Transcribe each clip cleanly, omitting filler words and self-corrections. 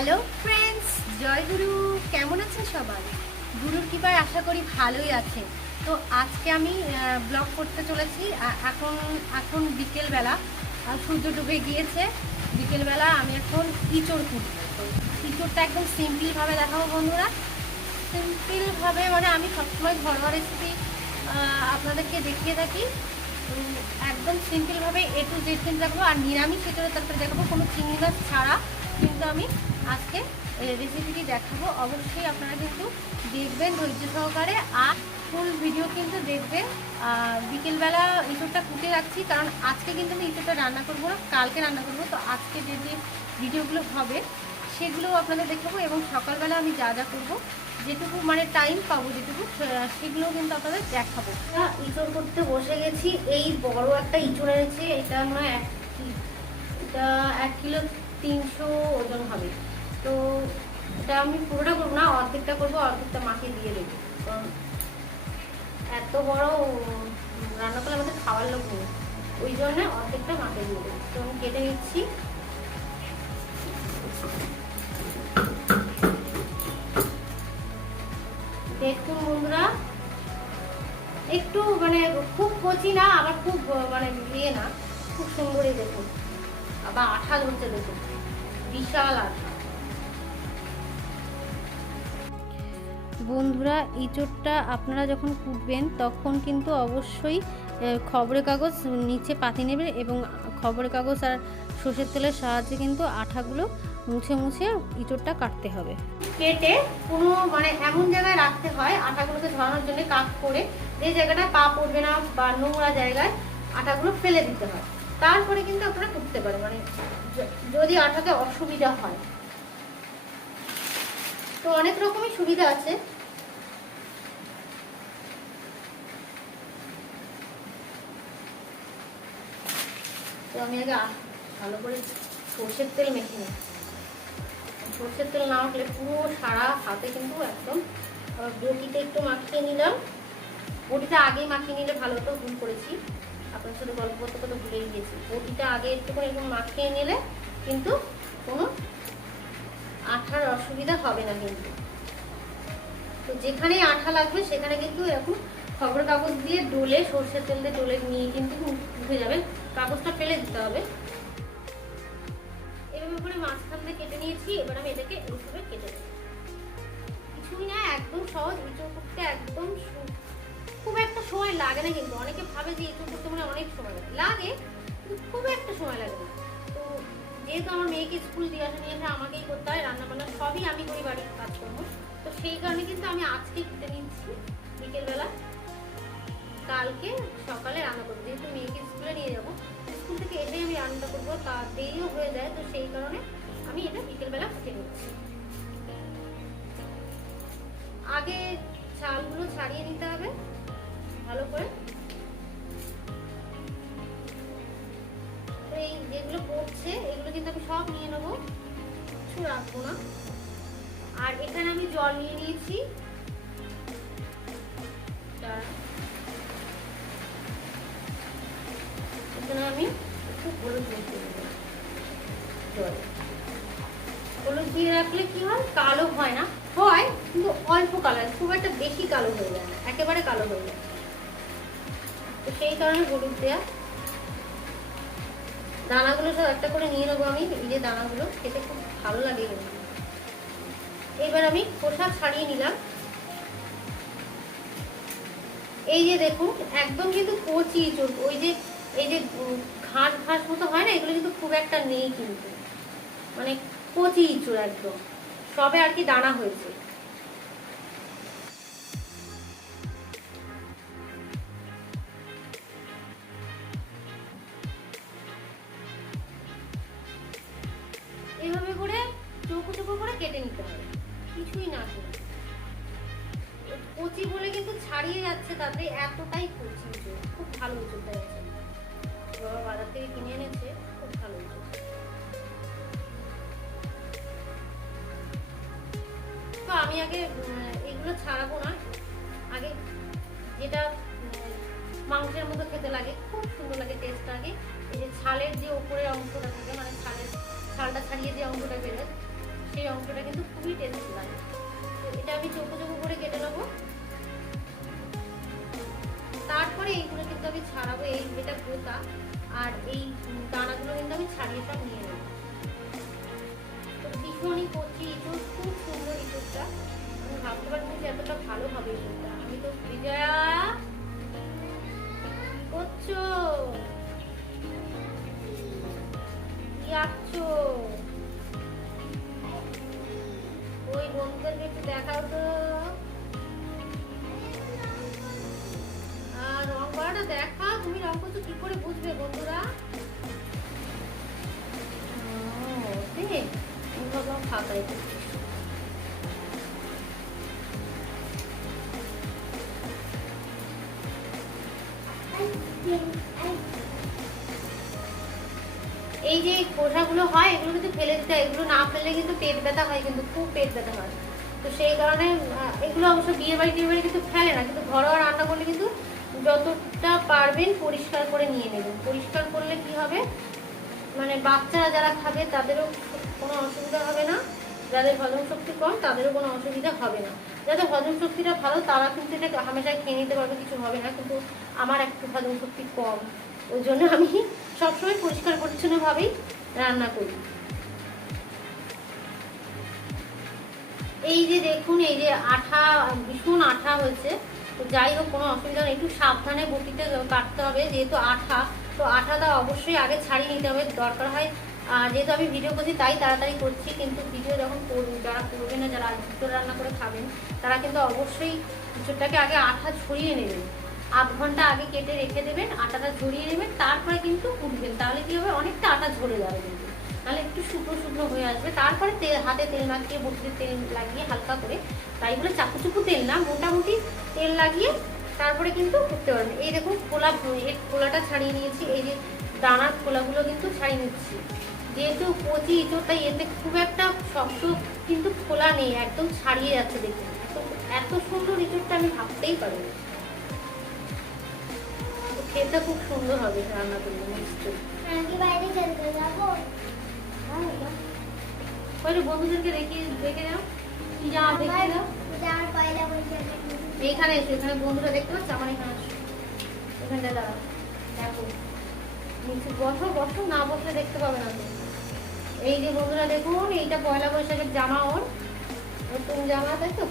Hello friends, জয় গুরু। কেমন আছেন সবাই? গুরুর কৃপায় আশা করি ভালোই আছে। তো আজকে আমি ব্লগ করতে চলেছি। এখন এখন বিকেলবেলা, সূর্য ডুবে গিয়েছে। বিকেলবেলা আমি এখন ইঁচড় কুটবো। তো ইঁচড়টা একদম সিম্পলভাবে দেখাবো বন্ধুরা। সিম্পলভাবে মানে আমি সবসময় ঘরোয়া রেসিপি আপনাদেরকে দেখিয়ে থাকি। একদম সিম্পলভাবে A to Z কিন্তু দেখাবো। আর নিরামিষ ইঁচড়ের তরকারি দেখাবো, কোনো চিংড়ি মাছ ছাড়া কিন্তু আমি আজকে রেসিপিটি দেখাবো। অবশ্যই আপনারা কিন্তু দেখবেন ধৈর্য সহকারে, আর ফুল ভিডিও কিন্তু দেখবেন। বিকেলবেলা ইঁচড়টা কুটে রাখছি, কারণ আজকে কিন্তু আমি ইঁচড়টা রান্না করবো না, কালকে রান্না করবো। তো আজকে যে যে ভিডিওগুলো হবে সেগুলোও আপনাদের দেখাবো, এবং সকালবেলা আমি যা যা করবো, যেটুকু মানে টাইম পাবো যেটুকু, সেগুলোও কিন্তু আপনাদের দেখাবো। ইঁচড় করতে বসে গেছি। এই বড় একটা ইঁচড় এনেছি, এটা নয় এটা 1 কিলো 300 ওজন হবে। তো এটা আমি পুরোটা করবো না, অর্ধেকটা করবো, অর্ধেকটা মাকে দিয়ে দেবো। কারণ এত বড় রান্না করলে আমাদের খাওয়ার লোক নেই, ওই জন্য অর্ধেকটা মাকে দিয়ে দেবো। তো আমি কেটে নিচ্ছি। দেখুন বন্ধুরা, একটু মানে খুব কচি না, আবার খুব মানে ইয়ে না, খুব সুন্দরই দেখুন। আবার আঠা ধরছে, দেখুন বিশাল আঠা। বন্ধুরা, ইঁচড়টা আপনারা যখন কুটবেন তখন কিন্তু অবশ্যই খবরের কাগজ নিচে পাতি নেবেন, এবং খবরের কাগজ আর সর্ষের তেলের সাহায্যে কিন্তু আঠাগুলো মুছে মুছে ইঁচড়টা কাটতে হবে। কেটে কোনো মানে এমন জায়গায় রাখতে হয় আঠাগুলোকে ঝরানোর জন্য, কাট করে যে জায়গাটায় পা পড়বে না বা নোংরা জায়গায় আঠাগুলো ফেলে দিতে হয়। তারপরে কিন্তু আপনারা কুটতে পারেন, মানে যদি আঠাতে অসুবিধা হয়। তো অনেক রকমই সুবিধা আছে। তো আমি আগে ভালো করে সর্ষের তেল মেখে নিই। সর্ষের তেল না মাখলে পুরো সারা হাতে কিন্তু একদম। বটিতে একটু মাখিয়ে নিলাম। বটিটা আগেই মাখিয়ে নিলে ভালো হতো, ভুল করেছি, আপনার সাথে গল্প করতে করতে ভুলেই গেছি। বটিটা আগে একটু করে এরকম মাখিয়ে নিলে কিন্তু কোনো আঠার অসুবিধা হবে না কিন্তু। তো যেখানে আঠা লাগবে সেখানে কিন্তু এরকম খবরের কাগজ দিয়ে ডলে, সর্ষের তেল দিয়ে ডলে নিয়ে কিন্তু উঠে যাবে। কাগজটা ফেলে দিতে হবে। এভাবে করে মাঝখান দিয়ে কেটে নিয়েছি। এবার আমি এটাকে এইভাবে কেটে দেবো। কিছুই না, একদম সহজ। ইঁচড় করতে একদম খুব একটা সময় লাগে না কিন্তু। অনেকে ভাবে যে ইঁচড় করতে মানে অনেক সময় লাগে, কিন্তু খুব একটা সময় লাগে না। তো যেহেতু আমার মেয়েকে স্কুল দিয়ে আসা নিয়ে আসা আমাকেই করতে হয়, রান্না বান্না সবই আমি করি, বাড়ির কাজ করবো। তো সেই কারণে কিন্তু আমি আজকে কেটে নিচ্ছি বিকেলবেলা। কালকে সকালে রান্না করবো, যেহেতু মেয়েকে স্কুলে নিয়ে যাবো, স্কুল থেকে এসেই আমি রান্নাটা করবো, তা দেরিও হয়ে যায়। তো সেই কারণে আমি এটা বিকেলবেলা কেটে নিচ্ছি। আগে চালগুলো ছাড়িয়ে নিতে হবে ভালো করে। তো এই যেগুলো পড়ছে এগুলো কিন্তু আমি সব নিয়ে নেবো, কিছু রাখবো না। আর এখানে আমি জল নিয়ে নিয়েছি। এখানে আমি একটু হলুদ দিয়ে দেবো। হলুদ দিয়ে রাখলে কি হয়, কালো হয় না, হয় কিন্তু অল্প কালো, খুব একটা বেশি কালো হয়ে যায় না, একেবারে কালো হয়ে যায়। তো সেই কারণে হলুদ দেয়া। দানাগুলো সব একটা করে নিয়ে নেবো আমি। এই যে দানাগুলো খেতে খুব ভালো লাগে। এবার আমি খোসা ছাড়িয়ে নিলাম। এই যে দেখুন, একদম কিন্তু কচি ইঁচড়। ওই যে এই যে ঘাস ঘাস মতো হয় না, এগুলো কিন্তু খুব একটা নেই কিন্তু, মানে কচি ইঁচড় একদম, সবে আর কি দানা হয়েছে। এইভাবে করে চৌকো চৌকো করে কেটে নিতে হবে, কিছুই না করে। কচি বলে কিন্তু ছাড়িয়ে যাচ্ছে, তাতে এতটাই কচি ইঁচড়, খুব ভালো ইঁচড়টা আছে। বাবা বাজার থেকে কিনে এনেছে, খুব ভালো ইঁচড়। তো আমি আগে এগুলো ছাড়াবো না, আগে যেটা মাংসের মতো খেতে লাগে, খুব সুন্দর লাগে টেস্টটা, আগে এই যে ছালের যে উপরের অংশটা থাকে, মানে ছালটা ছাড়িয়ে যে অংশটা বেরোয় সেই অংশটা কিন্তু খুবই টেস্টি লাগে। তো এটা আমি চৌকো চৌকো করে কেটে নেবো। তারপরে এইগুলো কিন্তু আমি ছাড়াবো, এই যেটা গোটা আর এই দানাগুলো কিন্তু আমি ছাড়িয়ে সব নিয়ে নেবো। তো ভীষণই কচি ইঁচড়, খুব সুন্দর ইঁচড়টা। আমি ভাবতে পারিনি যে এতটা ভালো হবে ইঁচড়টা। আমি তো বিজয়া কি করছো, কি আঁকছো? ওই বন্ধুদেরকে একটু দেখাও তো। রং করাটা দেখা, তুমি রং করছো কি করে বুঝবে বন্ধুরা? খাতায় এই যে খোসাগুলো হয় এগুলো কিন্তু ফেলে দিতে হয়। এগুলো না ফেললে কিন্তু পেট ব্যথা হয়, কিন্তু খুব পেট ব্যথা হয়। তো সেই কারণে এগুলো অবশ্য বিয়ে বাড়ি টিয়ে বাড়ি কিন্তু ফেলে না, কিন্তু ঘরোয়া রান্না করলে কিন্তু যতটা পারবেন পরিষ্কার করে নিয়ে নেবেন। পরিষ্কার করলে কি হবে, মানে বাচ্চারা যারা খাবে তাদেরও কোনো অসুবিধা হবে না, যাদের হজম শক্তি কম তাদেরও কোনো অসুবিধা হবে না। যাদের হজম শক্তিটা ভালো তারা কিন্তু এটা হামেশায় খেয়ে নিতে পারবে, কিছু হবে না। কিন্তু আমার একটু হজম শক্তি কম, ওই জন্য আমি সবসময় পরিষ্কার পরিচ্ছন্নভাবেই রান্না করি। এই যে দেখুন, এই যে আঠা, ভীষণ আঠা হয়েছে। তো যাই হোক, কোনো অসুবিধা নেই, একটু সাবধানে বটিতে কাটতে হবে যেহেতু আঠা। তো আঠাটা অবশ্যই আগে ছাড়িয়ে নিতে হবে, দরকার হয়। যেহেতু আমি ভিডিও করছি তাই তাড়াতাড়ি করছি, কিন্তু ভিডিও যখন যারা করবে না, যারা ভিতর রান্না করে খাবেন, তারা কিন্তু অবশ্যই কিছুটাকে আগে আঠা ছড়িয়ে নেবেন। আধ ঘন্টা আগে কেটে রেখে দেবেন, আটাটা ঝরিয়ে নেবেন, তারপরে কিন্তু কুটবেন। তাহলে কি হবে, অনেকটা আটা ঝরে যাবে কিন্তু, তাহলে একটু শুকনো শুকনো হয়ে আসবে। তারপরে হাতে তেল মাখিয়ে, বটিতে তেল লাগিয়ে হালকা করে, তাই বলে চাকু চুকু তেল না, মোটামুটি তেল লাগিয়ে তারপরে কিন্তু করতে পারবেন। এই দেখুন খোলা, এর খোলাটা ছাড়িয়ে নিয়েছি। এই যে দানার খোলাগুলো কিন্তু ছাড়িয়ে নিচ্ছি, যেহেতু কচি ইঁচড় তাই এতে খুব একটা শক্ত কিন্তু খোলা নেই, একদম ছাড়িয়ে যাচ্ছে। দেখুন এত সুন্দর ইঁচড়টা আমি ভাবতেই পারিনি। খেতে খুব সুন্দর হবে রান্না করলে নিশ্চয়ই। বন্ধুদেরকে রেখে দাও, দেখে দাও। এইখানে এসো, এখানে বন্ধুরা দেখতে পাচ্ছ, আমার এখানে আসো, এখানটা দাঁড়াও, দেখো নিচে বসো, বসো, না বসলে দেখতে পাবে না। এই যে বন্ধুরা দেখুন, এইটা পয়লা বৈশাখের জামা, ওর নতুন জামা, তাই তো?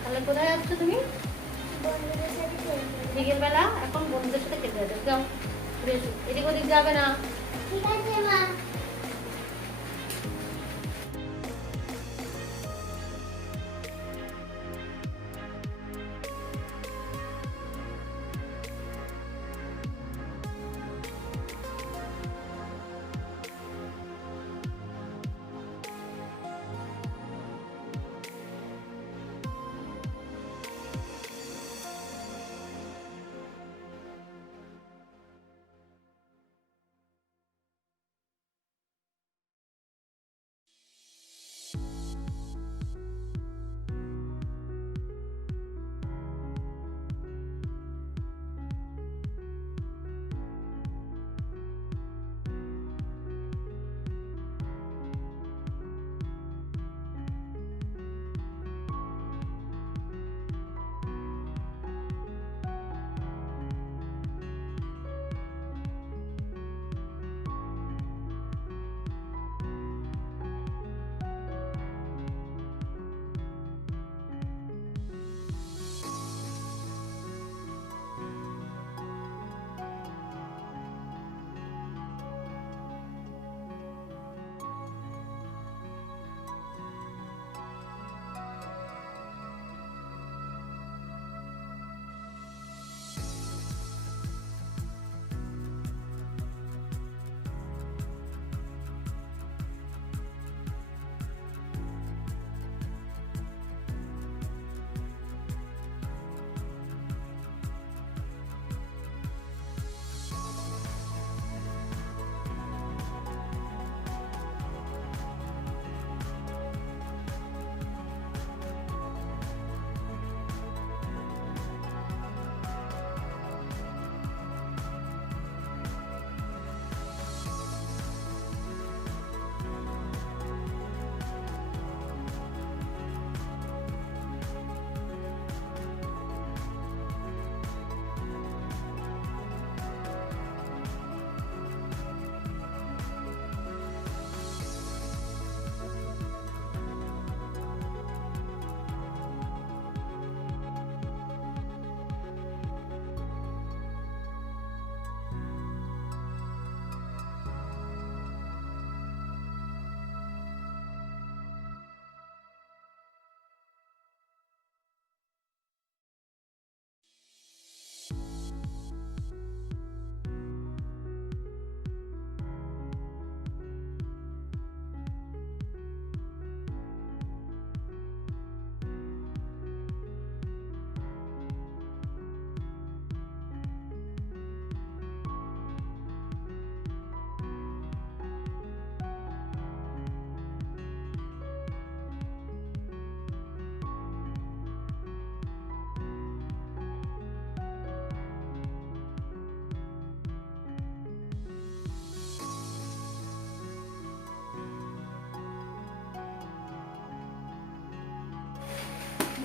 তাহলে কোথায় যাচ্ছ তুমি? বিকেলবেলা এখন বন্ধুদের সাথে খেতে যাবে, যাও বেশ, এদিক ওদিক যাবে না। ঠিক আছে মা।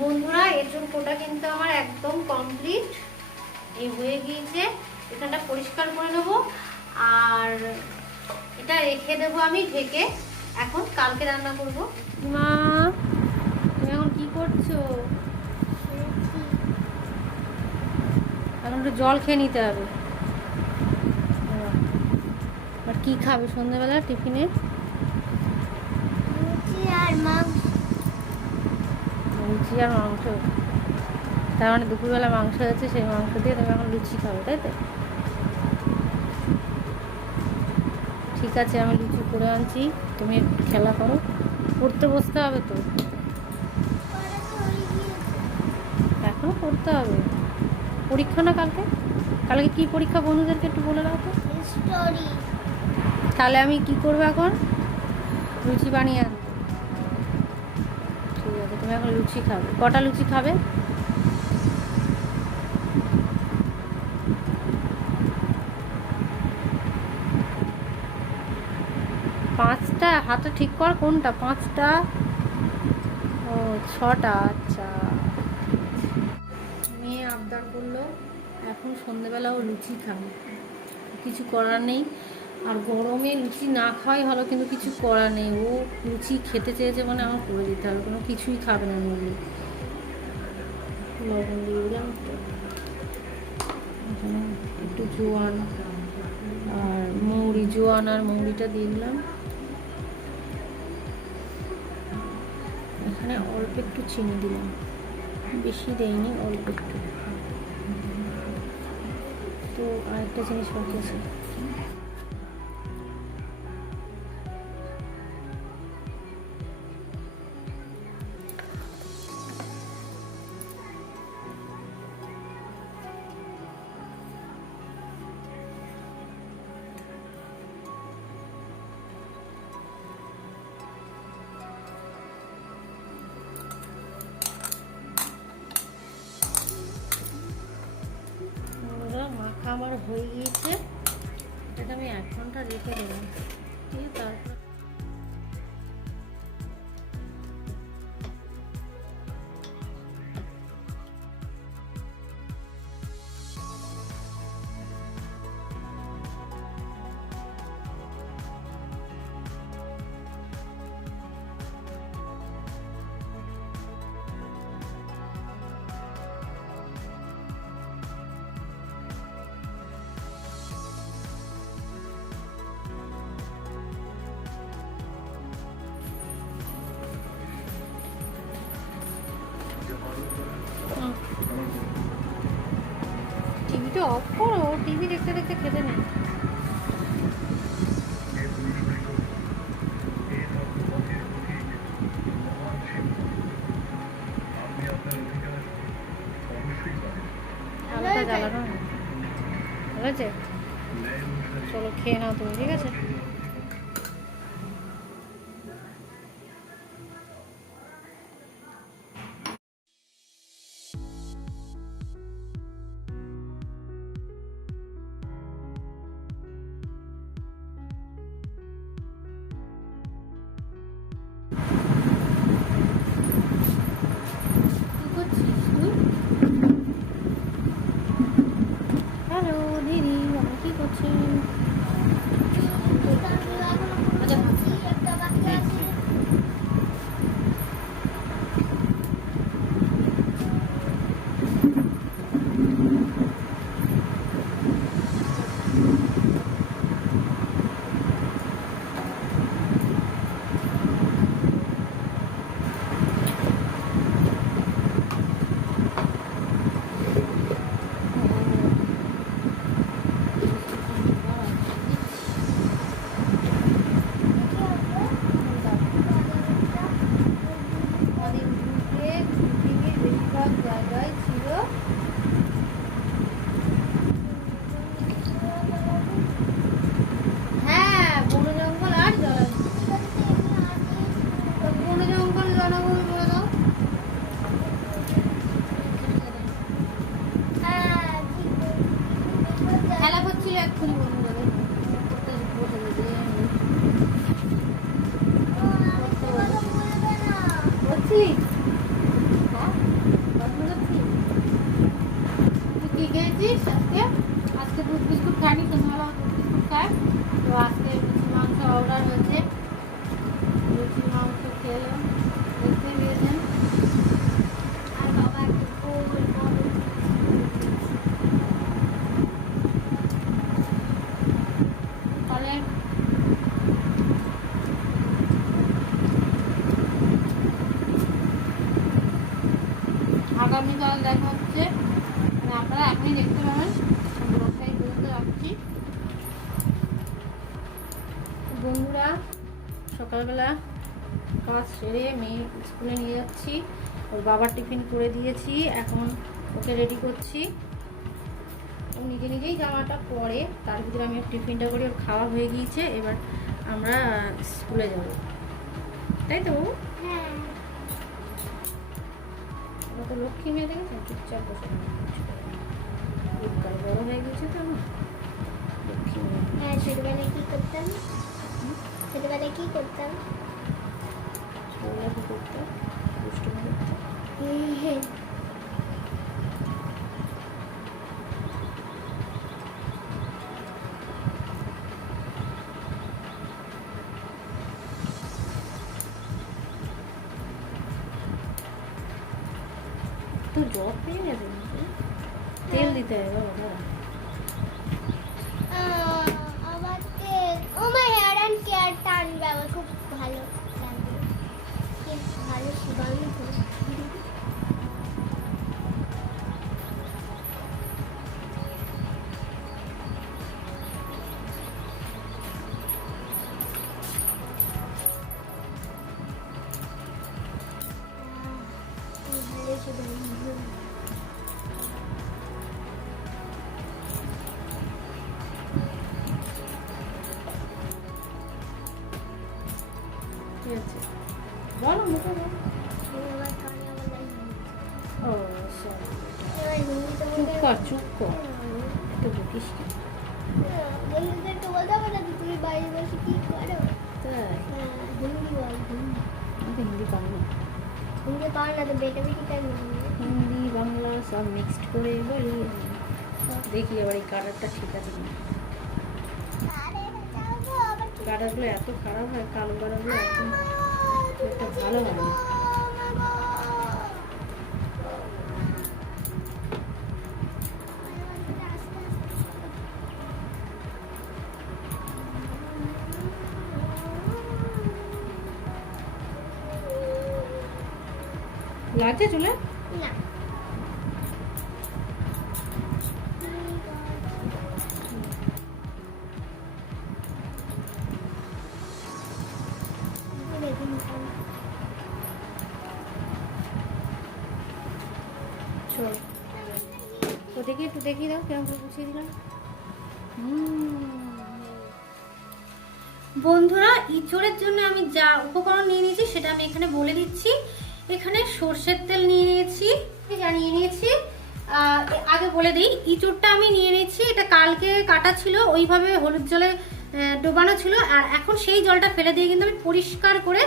বন্ধুরা এঁচুর কোটা কিন্তু আমার একদম কমপ্লিট এই হয়ে গিয়েছে। এখানটা পরিষ্কার করে নেবো আর এটা রেখে দেবো আমি ঢেকে। এখন কালকে রান্না করবো। মা তুমি এখন কি করছো? এখন একটু জল খেয়ে নিতে হবে। আর কি খাবে সন্ধ্যাবেলা টিফিনে? লুচি আর মাংস। লুচি আর মাংস, তার মানে দুপুরবেলা মাংস হয়েছে, সেই মাংস দিয়ে তুমি এখন লুচি খাবে, তাই তো? ঠিক আছে, আমি লুচি করে আনছি, তুমি খেলা করো। পড়তে বসতে হবে তো, এখনো পড়তে হবে। পরীক্ষা না কালকে? কালকে কি পরীক্ষা বন্ধুদেরকে একটু বলে দাও তো। হিস্টোরি। তাহলে আমি কি করবো এখন? লুচি বানিয়ে আনবো। ঠিক আছে, তুমি এখন লুচি খাবে। কটা লুচি খাবে? পাঁচটা? হাতটা ঠিক কর, কোনটা? পাঁচটা? ও 6টা। আচ্ছা, মেয়ে আবদার করলো, এখন সন্ধ্যেবেলা ও লুচি খাবে, কিছু করার নেই। আর গরমে লুচি না খাওয়াই ভালো, কিন্তু কিছু করার নেই, ও লুচি খেতে চেয়েছে মানে আমার করে দিতে হবে, কোনো কিছুই খাবে না নইলে। লবণ দিয়ে দিলাম তো, একটু জোয়ান আর মৌরি, জোয়ান আর মৌরিটা দিয়ে দিলাম। এখানে অল্প একটু চিনি দিলাম, বেশি দেয়নি, অল্প একটু। তো আরেকটা জিনিস বাকি আছে, মাখা আমার হয়ে গিয়েছে। এটা আমি 1 ঘন্টা রেখে দেবো, ঠিক আছে? তারপর টিভিটা অফ করো, টিভি দেখতে দেখতে খেতে নেই। আলাদা জ্বালানো ঠিক আছে, চলো খেয়ে নাও তুমি, ঠিক আছে? আগামীকাল দেখা হচ্ছে, আপনারা এখনই দেখতে পাবেন। ব্লগটাই বলতে রাখছি বন্ধুরা। সকালবেলা কাজ সেরে মেয়ে স্কুলে নিয়ে যাচ্ছি, ওর বাবার টিফিন করে দিয়েছি, এখন ওকে রেডি করছি। ও নিজে নিজেই জামাটা পরে, তার ভিতরে আমি ওর টিফিনটা করে ওর খাওয়া হয়ে গিয়েছে। এবার আমরা স্কুলে যাব, তাই তো? হ্যাঁ। ও তো লক্ষ্মী মেয়ে, দেখেছেন চুপচাপ বসে বড় হয়ে গেছে তো আমার লক্ষ্মী মেয়ে। হ্যাঁ, ছোটবেলায় কি করতাম? ছোটবেলায় কি করতাম? ছোটবেলায় কি করতাম? দুষ্টুমি করতাম। তো জ্বর পেয়ে গেছে, তেল দিতে হবে বাবা। আমার তেল, আমার হেয়ার অ্যান্ড কেয়ারটা আনবে, আমার খুব ভালো লাগবে, খুব ভালো সুগন্ধ। ঠিক আছে, বলো মুখে বলো। ও সরি, চুপ কর চুপ কর, একটু বকিস না। বন্ধুদেরকে বলতে হবে না তুমি বাইরে বসে কি করো? তাই হিন্দি বল, আমি তো হিন্দি পারি না। হিন্দি পাও না তো বেটা বেটি তাই হিন্দি বাংলা সব মিক্সড করে বলি। দেখি এবার এই কালারটা ঠিক আছে কিনা। কালারগুলো এত খারাপ হয়, কালো কালারগুলো একদম একটা ভালো হয় না। লাগছে চুলে? না, চল তো দেখি, একটু দেখিয়ে দাও কেমন করে গুছিয়ে দিলাম। বন্ধুরা, ইঁচড়ের জন্য আমি যা উপকরণ নিয়ে নিয়েছি সেটা আমি এখানে বলে দিচ্ছি। এখানে সর্ষের তেল নিয়ে নিয়েছি, জানিয়ে নিয়েছি। আগে বলে দিই, ইঁচড়টা আমি নিয়ে নিয়েছি, এটা কালকে কাটা ছিল, ওইভাবে হলুদ জলে ডোবানো ছিল। আর এখন সেই জলটা ফেলে দিয়ে কিন্তু আমি পরিষ্কার করে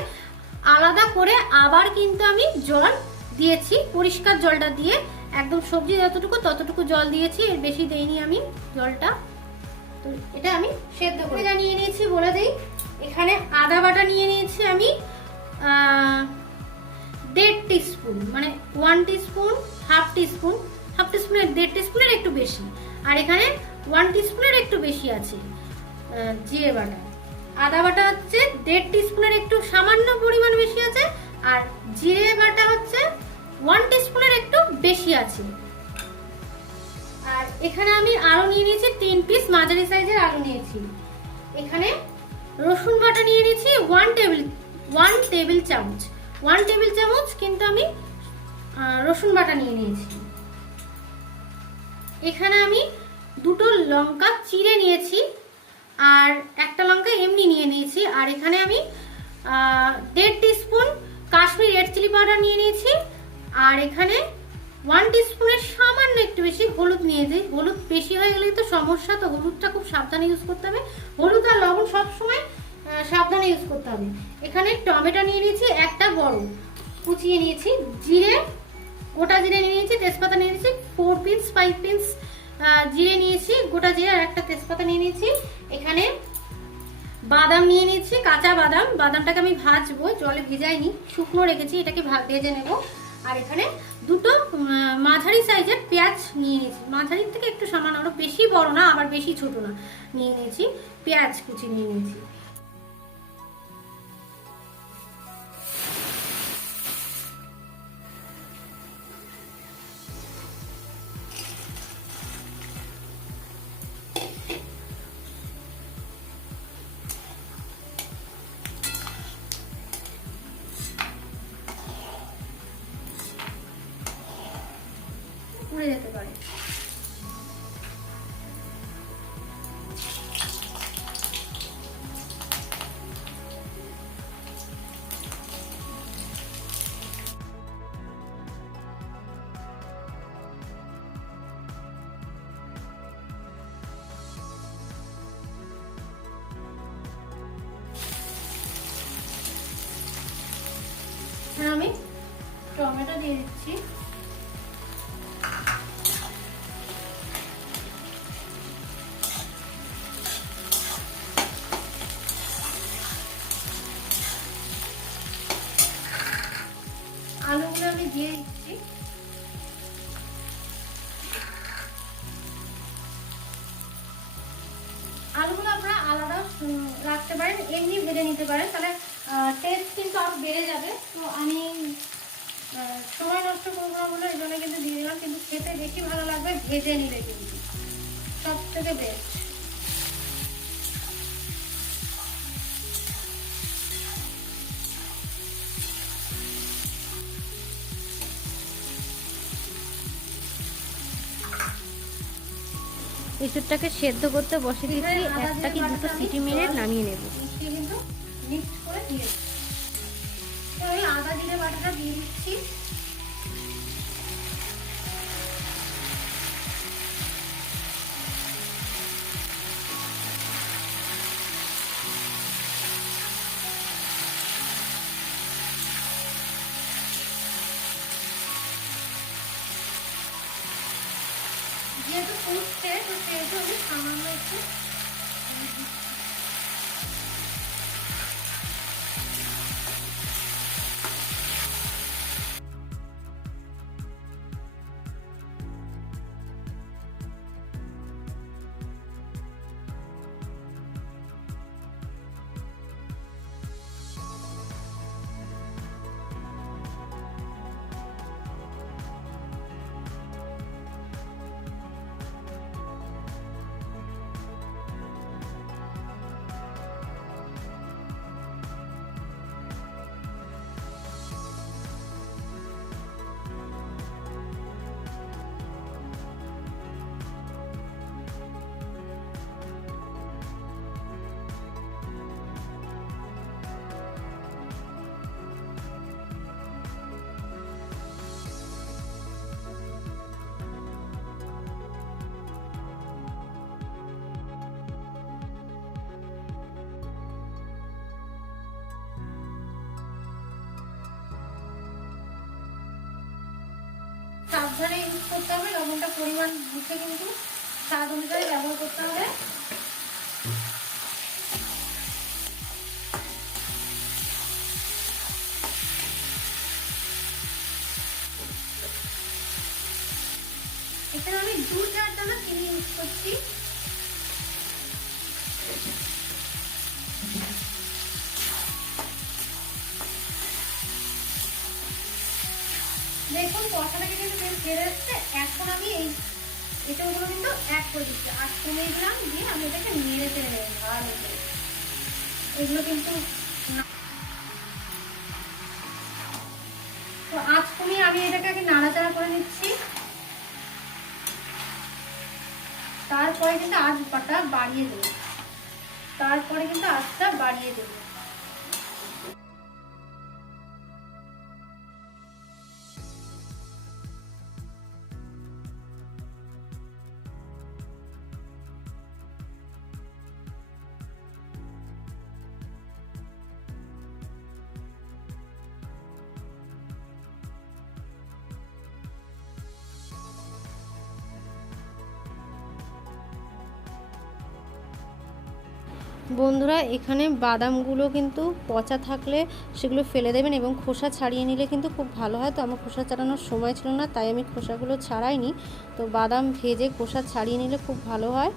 আলাদা করে আবার কিন্তু আমি জল দিয়েছি, পরিষ্কার জলটা দিয়ে একদম সবজি যতটুকু ততটুকু জল দিয়েছি, এর বেশি দেইনি আমি জলটা। তো এটা আমি সেদ্ধ করে জানিয়ে নিয়েছি, বলে দিই। এখানে আদা বাটা নিয়ে নিয়েছি আমি 1.5 টিস্পুন, মানে 1 টিস্পুন, হাফ টিস্পুনের 1.5 টিস্পুনের একটু বেশি। আর এখানে 1 টিস্পুনের একটু বেশি আছে জিরে বাটা। আদা বাটা হচ্ছে 1.5 টিস্পুনের একটু সামান্য পরিমাণ বেশি আছে, আর জিরে বাটা হচ্ছে 1 টিস্পুনের একটু বেশি আছে। আর এখানে আমি আলু নিয়ে নিয়েছি 3 পিস, মাঝারি সাইজের আলু নিয়েছি। এখানে রসুন বাটা নিয়ে নিয়েছি 1 টেবিল চামচ কিন্তু আমি রসুন বাটা নিয়ে নিয়েছি। এখানে আমি 2টো লঙ্কা চিড়ে নিয়েছি, আর একটা লঙ্কা এমনি নিয়ে নিয়েছি। আর এখানে আমি 1.5 teaspoon Kashmiri red chilli powder নিয়ে নিয়েছি। আর এখানে 1 টিস্পুনের সামান্য একটু বেশি হলুদ নিয়েছি। হলুদ বেশি হয়ে গেলে তো সমস্যা, তো হলুদটা খুব সাবধানে ইউজ করতে হবে। হলুদ আর লবণ সবসময় সাবধানে ইউজ করতে হবে। এখানে টমেটো নিয়ে নিয়েছি একটা বড়, কুচিয়ে নিয়েছি। জিরে, গোটা জিরে নিয়ে নিয়েছি, তেজপাতা নিয়ে নিয়েছি 4 পিস 5 পিস জিরে নিয়েছি, গোটা জিরে আর একটা তেজপাতা নিয়ে নিয়েছি। এখানে বাদাম নিয়ে নিয়েছি, কাঁচা বাদাম। বাদামটাকে আমি ভাজবো, জলে ভেজাইনি, শুকনো রেখেছি, এটাকে ভেজে নেব। আর এখানে 2টো মাঝারি সাইজের পেঁয়াজ নিয়ে নিয়েছি, মাঝারির থেকে একটু সামান্য, আরো বেশি বড় না আবার বেশি ছোট না, নিয়ে নিয়েছি। পেঁয়াজ কুচি নিয়ে নিয়েছি। পুড়ে যেতে পারে। আমি টমেটো দিয়ে দিচ্ছি। আলুগুলো আমি দিয়ে দিচ্ছি। আলুগুলো আপনারা আলাদা রাখতে পারেন, এমনি ভেজে নিতে পারেন, তাহলে টেস্ট কিন্তু আরো বেড়ে যাবে। তো আমি সময় নষ্ট করবো না বলে এই জন্য কিন্তু দিয়ে দিলাম, কিন্তু খেতে বেশি ভালো লাগবে ভেজে নিলে, কিন্তু সব থেকে বেস্ট। এঁচুড়টাকে সেদ্ধ করতে বসে দিচ্ছি, একটা কি দুটো সিটি মেরে নামিয়ে নেব। কিন্তু মিক্স করে দিয়ে আমি আদা জিরে বাটাটা দিয়ে দিচ্ছি। যেহেতু ফুটছে তো সেহেতু আমি সামান্য একটু সাবধানে ইউজ করতে হবে। লবণটা পরিমাণ বুঝে কিন্তু স্বাদ অনুযায়ী ব্যবহার করতে হবে। এখানে আমি 2-4 দানা চিনি ইউজ করছি। দেখুন কষাটাকে কিন্তু বেশ ছেড়ে এসছে। এখন আমি এই এটাগুলো কিন্তু অ্যাড করে দিচ্ছি, 8 গ্রাম দিয়ে আমি এটাকে নেড়ে চেড়ে নেব ভালো করে। এগুলো কিন্তু তো আঁচ কমিয়ে আমি এটাকে আগে নাড়াচাড়া করে নিচ্ছি। তারপরে কিন্তু আঁচটা বাড়িয়ে দেবো, তারপরে কিন্তু আঁচটা বাড়িয়ে দেবো। বন্ধুরা এখানে বাদামগুলো কিন্তু পচা থাকলে সেগুলো ফেলে দেবেন এবং খোসা ছাড়িয়ে নিলে কিন্তু খুব ভালো হয়। তো আমার খোসা ছাড়ানোর সময় ছিল না, তাই আমি খোসাগুলো ছাড়াইনি। তো বাদাম ভেজে খোসা ছাড়িয়ে নিলে খুব ভালো হয়।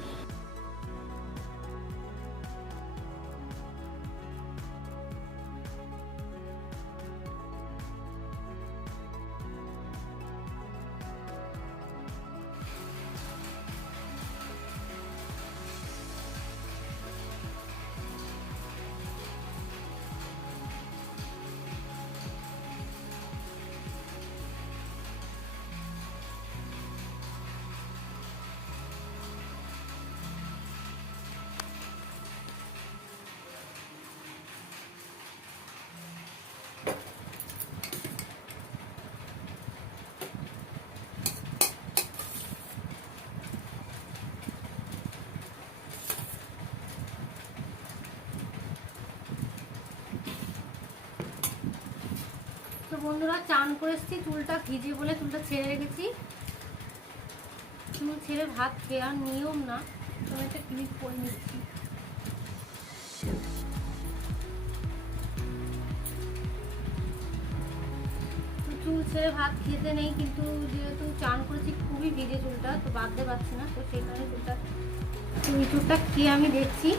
বন্ধুরা চান করে এসেছি, চুলটা ভিজে বলে চুলটা ছেড়ে রেখেছি। চুল ছেড়ে ভাত খেয়ার নিয়ম না, তো একটা ক্লিপ করে নিচ্ছি। চুল ছেড়ে ভাত খেতে নেই, কিন্তু যেহেতু চান করেছি খুবই ভিজে চুলটা, তো বাঁধতে পারছি না, তো সেই কারণে চুলটা এই চুলটা খেয়ে আমি দেখছি।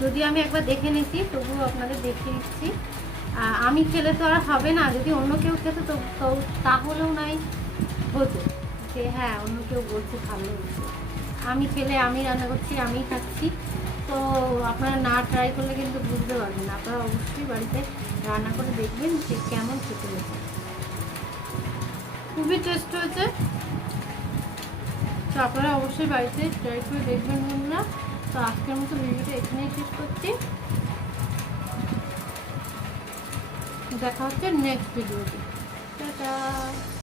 যদি আমি একবার দেখে নিচ্ছি, তবুও আপনাদের দেখিয়ে দিচ্ছি। আমি খেলে তো আর হবে না, যদি অন্য কেউ খেতে তো তাহলেও নাই হতো যে হ্যাঁ অন্য কেউ বলছে ভালো হচ্ছে। আমি খেলে আমি রান্না করছি, আমি খাচ্ছি, তো আপনারা না ট্রাই করলে কিন্তু বুঝতে পারবেন না। আপনারা অবশ্যই বাড়িতে রান্না করে দেখবেন যে কেমন খেতে হয়েছে। খুবই টেস্ট হয়েছে, তো আপনারা অবশ্যই বাড়িতে ট্রাই করে দেখবেন বন্ধুরা। তো আজকের মতো ভিডিওটা এখানেই শেষ করছি, দেখা হচ্ছে নেক্সট ভিডিওতে। টাটা।